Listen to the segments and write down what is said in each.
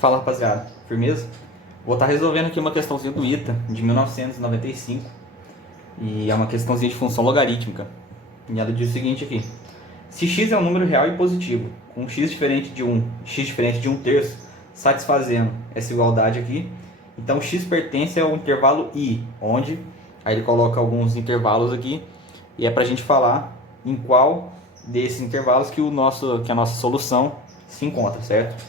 Fala, rapaziada, firmeza? Vou estar resolvendo aqui uma questãozinha do ITA de 1995 e é uma questãozinha de função logarítmica. E ela diz o seguinte aqui: se x é um número real e positivo, com x diferente de 1 terço, satisfazendo essa igualdade aqui, então x pertence ao intervalo i, onde aí ele coloca alguns intervalos aqui e é para a gente falar em qual desses intervalos que a nossa solução se encontra, certo?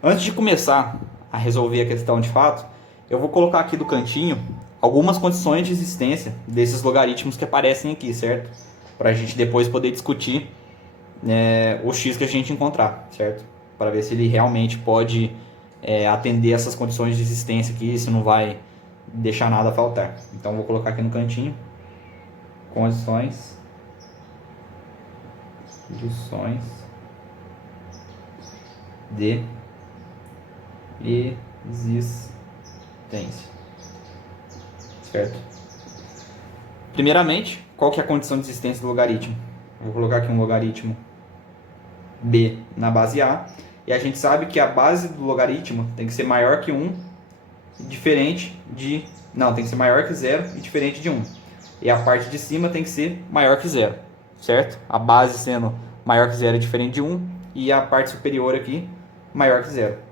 Antes de começar a resolver a questão de fato, eu vou colocar aqui do cantinho algumas condições de existência desses logaritmos que aparecem aqui, certo? Para a gente depois poder discutir o x que a gente encontrar, certo? Para ver se ele realmente pode atender essas condições de existência aqui, se não vai deixar nada faltar. Então vou colocar aqui no cantinho condições de existência, certo? Primeiramente, qual que é a condição de existência do logaritmo? Eu vou colocar aqui um logaritmo b na base a, e a gente sabe que a base do logaritmo tem que ser maior que 1 tem que ser maior que 0 e diferente de 1. E a parte de cima tem que ser maior que 0, certo? A base sendo maior que 0 e diferente de 1, e a parte superior aqui maior que 0.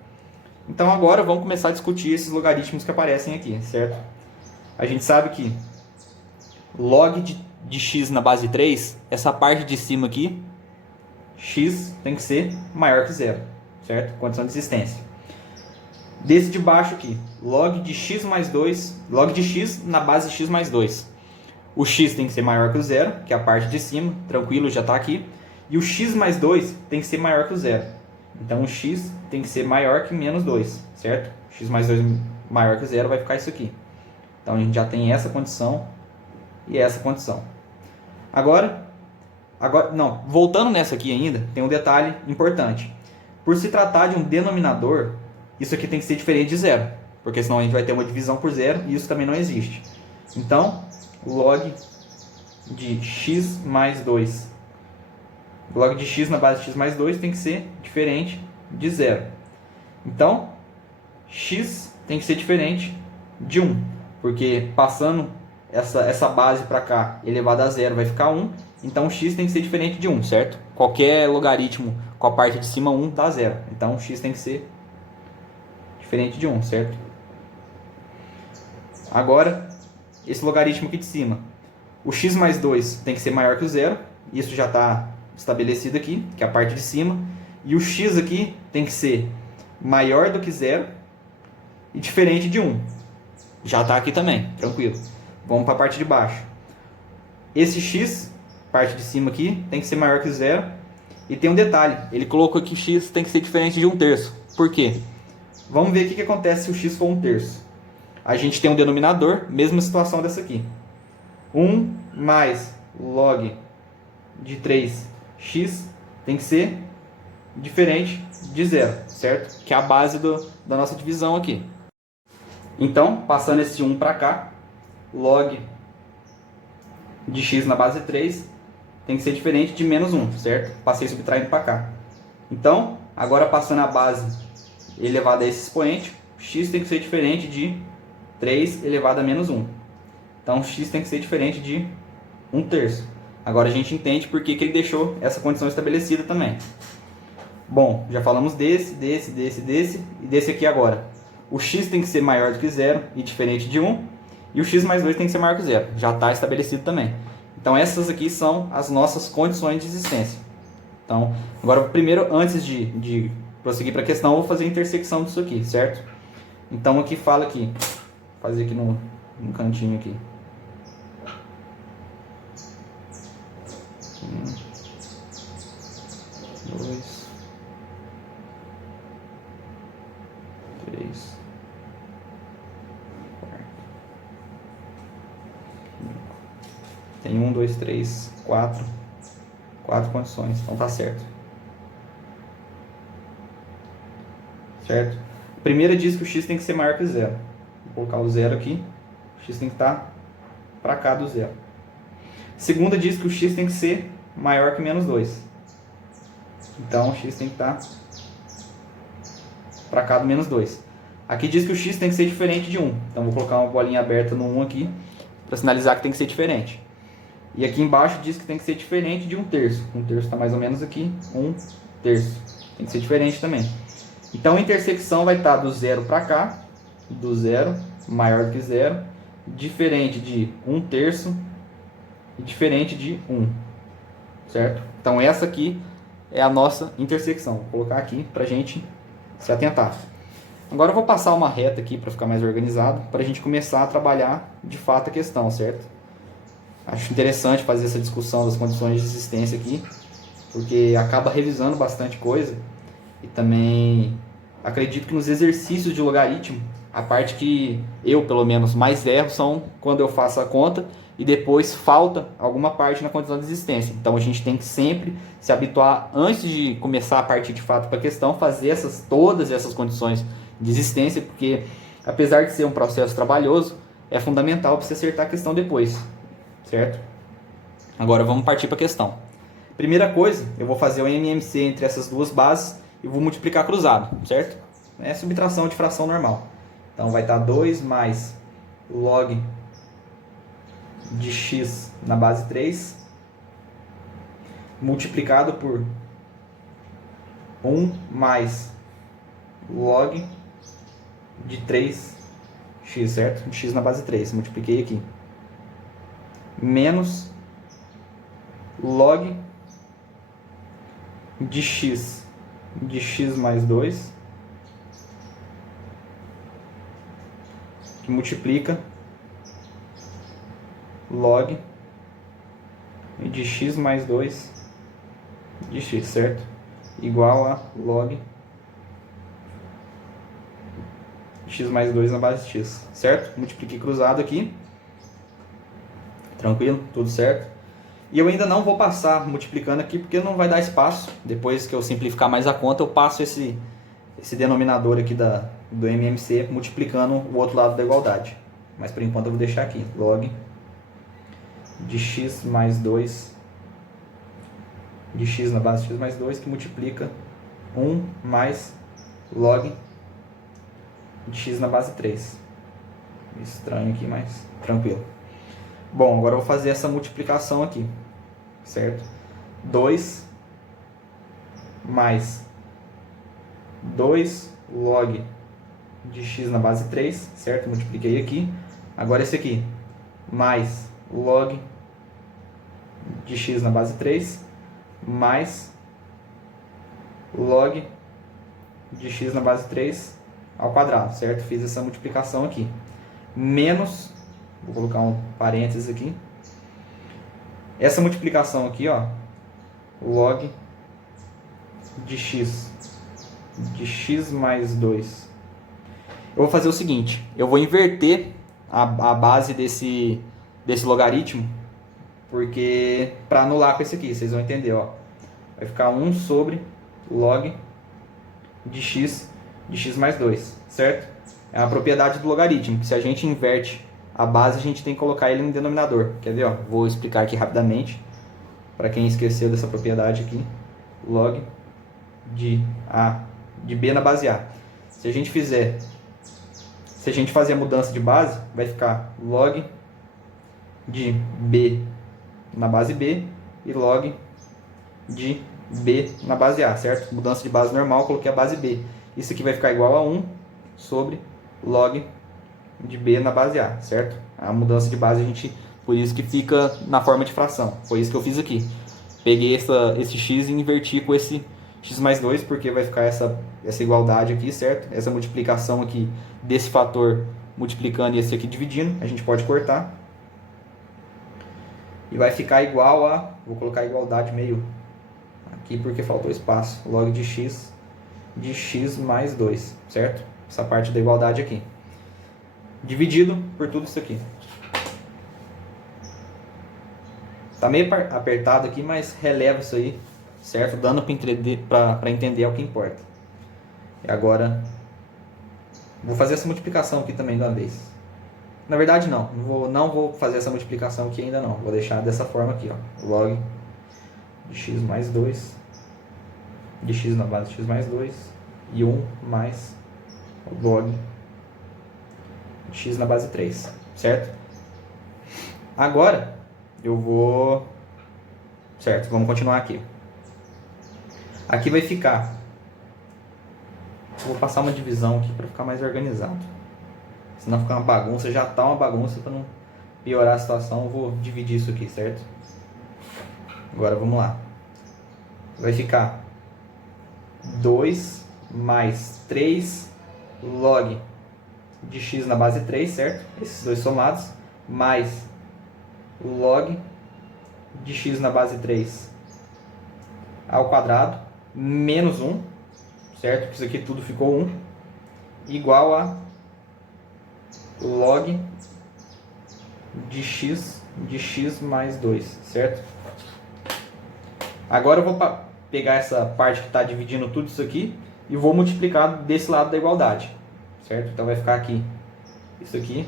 Então agora vamos começar a discutir esses logaritmos que aparecem aqui, certo? A gente sabe que log de x na base 3, essa parte de cima aqui, x tem que ser maior que 0, certo? Condição de existência. Desse de baixo aqui, log de x mais 2, log de x na base x mais 2. O x tem que ser maior que o 0, que é a parte de cima, tranquilo, já está aqui. E o x mais 2 tem que ser maior que o 0. Então o x tem que ser maior que menos 2, certo? X mais 2 maior que 0 vai ficar isso aqui. Então a gente já tem essa condição e essa condição. Voltando nessa aqui ainda, tem um detalhe importante. Por se tratar de um denominador, isso aqui tem que ser diferente de 0, porque senão a gente vai ter uma divisão por 0 e isso também não existe. Então, log de x mais 2. Log de x na base de x mais 2 tem que ser diferente de 0. Então, x tem que ser diferente de 1, porque passando essa base para cá elevado a 0 vai ficar 1, então x tem que ser diferente de 1, certo? Qualquer logaritmo com a parte de cima 1 dá 0, então x tem que ser diferente de 1, certo? Agora, esse logaritmo aqui de cima, o x mais 2 tem que ser maior que o 0, isso já está estabelecido aqui, que é a parte de cima, e o x aqui tem que ser maior do que 0 e diferente de 1. Já está aqui também, tranquilo. Vamos para a parte de baixo. Esse x, parte de cima aqui, tem que ser maior que 0. E tem um detalhe, ele colocou aqui x tem que ser diferente de 1 terço. Por quê? Vamos ver o que acontece se o x for 1 terço. A gente tem um denominador, mesma situação dessa aqui. 1 mais log de 3x tem que ser diferente de 0, certo? Que é a base da nossa divisão aqui. Então, passando esse 1 para cá, log de x na base 3 tem que ser diferente de menos 1, certo? Passei subtraindo para cá. Então, agora passando a base elevada a esse expoente, x tem que ser diferente de 3 elevado a menos 1. Então, x tem que ser diferente de 1 terço. Agora a gente entende por que ele deixou essa condição estabelecida também. Bom, já falamos desse e desse aqui agora. O x tem que ser maior do que 0 e diferente de 1. E o x mais 2 tem que ser maior que 0. Já está estabelecido também. Então essas aqui são as nossas condições de existência. Então, agora primeiro, antes de prosseguir para a questão, eu vou fazer a intersecção disso aqui, certo? Então aqui fala aqui, vou fazer aqui no cantinho aqui. 1, 2, 3, 4. Tem 1, 2, 3, 4 condições, então tá certo. Certo? A primeira diz que o x tem que ser maior que 0. Vou colocar o 0 aqui, o x tem que estar para cá do 0. A segunda diz que o x tem que ser maior que menos 2. Então, o x tem que estar para cá do menos 2. Aqui diz que o x tem que ser diferente de 1. Então vou colocar uma bolinha aberta no 1 aqui, para sinalizar que tem que ser diferente. E aqui embaixo diz que tem que ser diferente de 1/3. 1/3 está mais ou menos aqui, 1/3. Tem que ser diferente também. Então a intersecção vai estar do 0 para cá, do 0, maior do que 0, diferente de 1/3 e diferente de 1. Certo? Então essa aqui é a nossa intersecção. Vou colocar aqui para a gente se atentar. Agora eu vou passar uma reta aqui para ficar mais organizado, para a gente começar a trabalhar de fato a questão, certo? Acho interessante fazer essa discussão das condições de existência aqui, porque acaba revisando bastante coisa. E também acredito que nos exercícios de logaritmo, a parte que eu, pelo menos, mais erro são quando eu faço a conta e depois falta alguma parte na condição de existência. Então a gente tem que sempre se habituar, antes de começar a partir de fato para a questão, fazer todas essas condições de existência, porque apesar de ser um processo trabalhoso, é fundamental para você acertar a questão depois, certo? Agora vamos partir para a questão. Primeira coisa, eu vou fazer o MMC entre essas duas bases e vou multiplicar cruzado, certo? É subtração de fração normal. Então vai estar 2 mais log de x na base 3 multiplicado por 1 mais log de 3x, certo? X na base 3, multipliquei aqui. Menos log de x mais 2, que multiplica log de x mais 2 de x, certo? Igual a log x mais 2 na base de x, certo? Multipliquei cruzado aqui. Tranquilo? Tudo certo? E eu ainda não vou passar multiplicando aqui, porque não vai dar espaço. Depois que eu simplificar mais a conta, eu passo esse denominador aqui do MMC multiplicando o outro lado da igualdade. Mas por enquanto eu vou deixar aqui. Log de x mais 2 de x na base de x mais 2, que multiplica 1 mais log de x na base 3. Estranho aqui, mas tranquilo. Bom, agora eu vou fazer essa multiplicação aqui, certo? 2 mais 2 log de x na base 3, certo? Multipliquei aqui. Agora esse aqui, mais log de x na base 3, mais log de x na base 3 ao quadrado, certo? Fiz essa multiplicação aqui. Menos, vou colocar um parênteses aqui. Essa multiplicação aqui, ó, log de x mais 2. Eu vou fazer o seguinte, eu vou inverter a base desse logaritmo, porque para anular com esse aqui, vocês vão entender, ó. Vai ficar 1 sobre log de x mais 2, certo? É uma propriedade do logaritmo, que se a gente inverte a base, a gente tem que colocar ele no denominador. Quer ver? Ó? Vou explicar aqui rapidamente, para quem esqueceu dessa propriedade aqui. Log de B na base A. Se a gente fazer a mudança de base, vai ficar log de B na base B e log de B na base A, certo? Mudança de base normal, coloquei a base B. Isso aqui vai ficar igual a 1 sobre log de B na base A, certo? A mudança de base, por isso que fica na forma de fração. Foi isso que eu fiz aqui. Peguei esse x e inverti com esse x mais 2, porque vai ficar essa igualdade aqui, certo? Essa multiplicação aqui desse fator multiplicando e esse aqui dividindo. A gente pode cortar. E vai ficar igual a... Vou colocar a igualdade meio aqui porque faltou espaço. Log de x mais 2, certo? Essa parte da igualdade aqui. Dividido por tudo isso aqui. Tá meio apertado aqui, mas releva isso aí, certo? Dando para entender é o que importa. E agora, vou fazer essa multiplicação aqui também de uma vez. Na verdade não vou fazer essa multiplicação aqui ainda não. Vou deixar dessa forma aqui, ó. Log de x mais 2 de x na base de x mais 2 e 1 mais log de x na base 3, certo? Agora, eu vou... Certo, vamos continuar aqui. Aqui vai ficar... Eu vou passar uma divisão aqui para ficar mais organizado. Senão ficar uma bagunça, já tá uma bagunça, para não piorar a situação, eu vou dividir isso aqui, certo? Agora vamos lá. Vai ficar 2 mais 3 log de x na base 3, certo? Esses dois somados, mais log de x na base 3 ao quadrado, menos 1, certo? Porque isso aqui tudo ficou 1, igual a log de x mais 2, certo? Agora eu vou pegar essa parte que está dividindo tudo isso aqui e vou multiplicar desse lado da igualdade, certo? Então vai ficar aqui isso aqui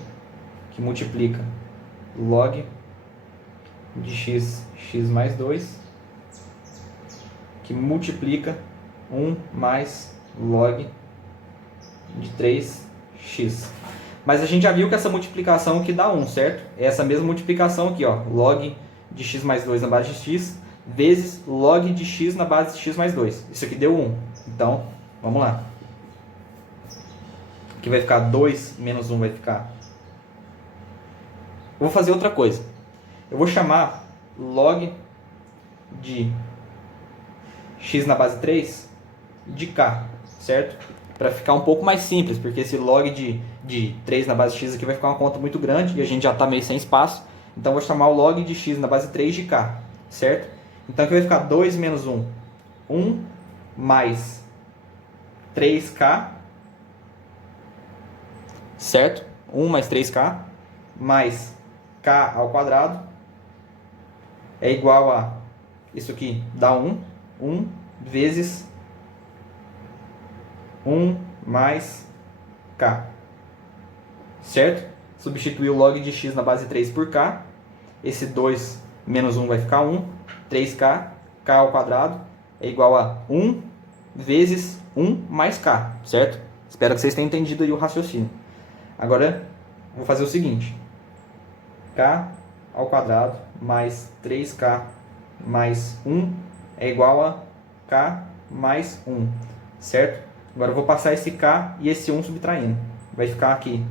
que multiplica log de x mais 2 que multiplica 1 mais log de 3x. Mas a gente já viu que essa multiplicação aqui dá 1, certo? É essa mesma multiplicação aqui, ó, log de x mais 2 na base de x vezes log de x na base de x mais 2. Isso aqui deu 1. Então, vamos lá. Aqui vai ficar 2 menos 1 vai ficar... Eu vou fazer outra coisa. Eu vou chamar log de x na base 3 de k, certo? Para ficar um pouco mais simples, porque esse log de 3 na base de x aqui vai ficar uma conta muito grande e a gente já está meio sem espaço. Então, eu vou chamar o log de x na base 3 de k, certo? Então, aqui vai ficar 2 menos 1, 1 mais 3k, certo? 1 mais 3k, mais k ao quadrado, é igual a, isso aqui dá 1 vezes 1 mais k, certo? Substituir o log de x na base 3 por k, esse 2 menos 1 vai ficar 1, 3k, k ao quadrado é igual a 1 vezes 1 mais k, certo? Espero que vocês tenham entendido aí o raciocínio. Agora, vou fazer o seguinte, k ao quadrado mais 3k mais 1 é igual a k mais 1, certo? Agora eu vou passar esse k e esse 1 subtraindo. Vai ficar aqui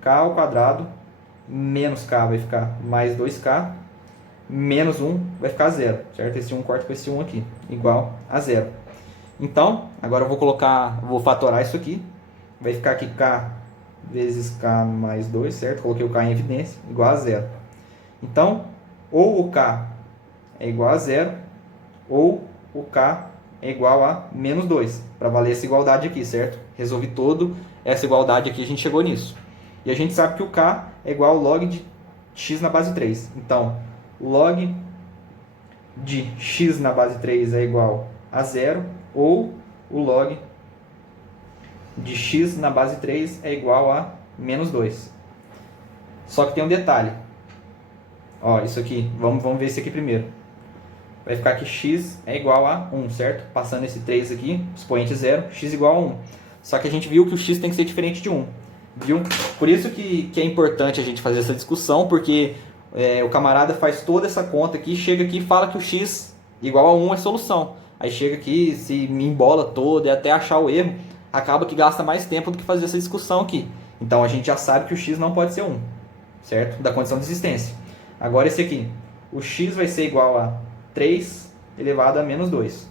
k ao quadrado menos k vai ficar mais 2k, menos 1 vai ficar 0, certo? Esse 1 corta com esse 1 aqui, igual a 0. Então, agora eu vou fatorar isso aqui. Vai ficar aqui k vezes k mais 2, certo? Coloquei o k em evidência, igual a 0. Então, ou o k é igual a 0, ou o k é igual a menos 2, para valer essa igualdade aqui, certo? Resolvi toda essa igualdade aqui, a gente chegou nisso. E a gente sabe que o k é igual ao log de x na base 3. Então, log de x na base 3 é igual a 0, ou o log de x na base 3 é igual a menos 2. Só que tem um detalhe. Ó, isso aqui, vamos ver isso aqui primeiro. Vai ficar que x é igual a 1, certo? Passando esse 3 aqui, expoente 0, x igual a 1. Só que a gente viu que o x tem que ser diferente de 1. Viu? Por isso que é importante a gente fazer essa discussão, porque o camarada faz toda essa conta aqui, chega aqui e fala que o x igual a 1 é solução. Aí chega aqui, se me embola todo e até achar o erro, acaba que gasta mais tempo do que fazer essa discussão aqui. Então a gente já sabe que o x não pode ser 1, certo? Da condição de existência. Agora esse aqui, o x vai ser igual a 3 elevado a menos 2.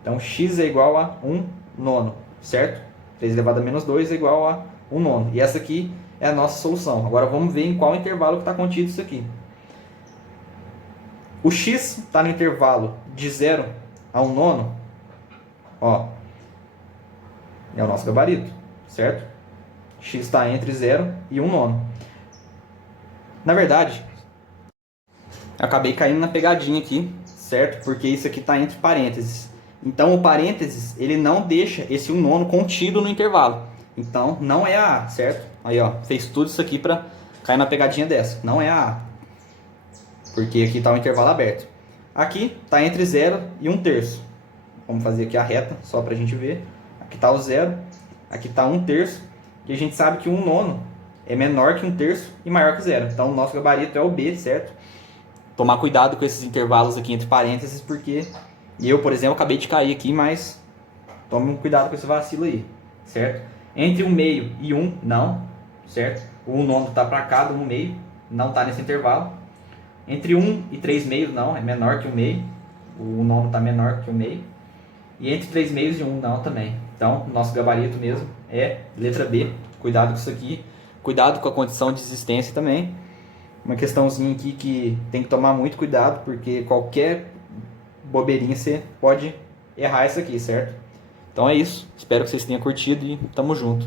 Então x é igual a 1 nono, certo? 3 elevado a menos 2 é igual a 1 nono. E essa aqui é a nossa solução. Agora vamos ver em qual intervalo que está contido isso aqui. O x está no intervalo de 0 a 1 nono. Ó, é o nosso gabarito, certo? X está entre 0 e 1 nono. Na verdade, eu acabei caindo na pegadinha aqui, certo? Porque isso aqui está entre parênteses. Então o parênteses, ele não deixa esse 1 nono contido no intervalo. Então não é a A, certo? Aí ó, fez tudo isso aqui para cair na pegadinha dessa. Não é a A. Porque aqui está o intervalo aberto. Aqui está entre 0 e 1 terço. Vamos fazer aqui a reta, só para a gente ver. Aqui Aqui está o 0, aqui está 1/3, e a gente sabe que 1/9 é menor que 1/3 e maior que 0. Então o nosso gabarito é o B, certo? Tomar cuidado com esses intervalos aqui entre parênteses, porque eu, por exemplo, acabei de cair aqui, mas tome um cuidado com esse vacilo aí, certo? Entre 1/2 e 1, não, certo? O 1/9 está para cá do 1/2, não está nesse intervalo. Entre 1 e 3/2, não, é menor que 1/2. O 1/9 está menor que 1/2. E entre 3/2 e 1, não, também. Então, o nosso gabarito mesmo é letra B. Cuidado com isso aqui. Cuidado com a condição de existência também. Uma questãozinha aqui que tem que tomar muito cuidado, porque qualquer bobeirinha você pode errar isso aqui, certo? Então é isso. Espero que vocês tenham curtido e tamo junto.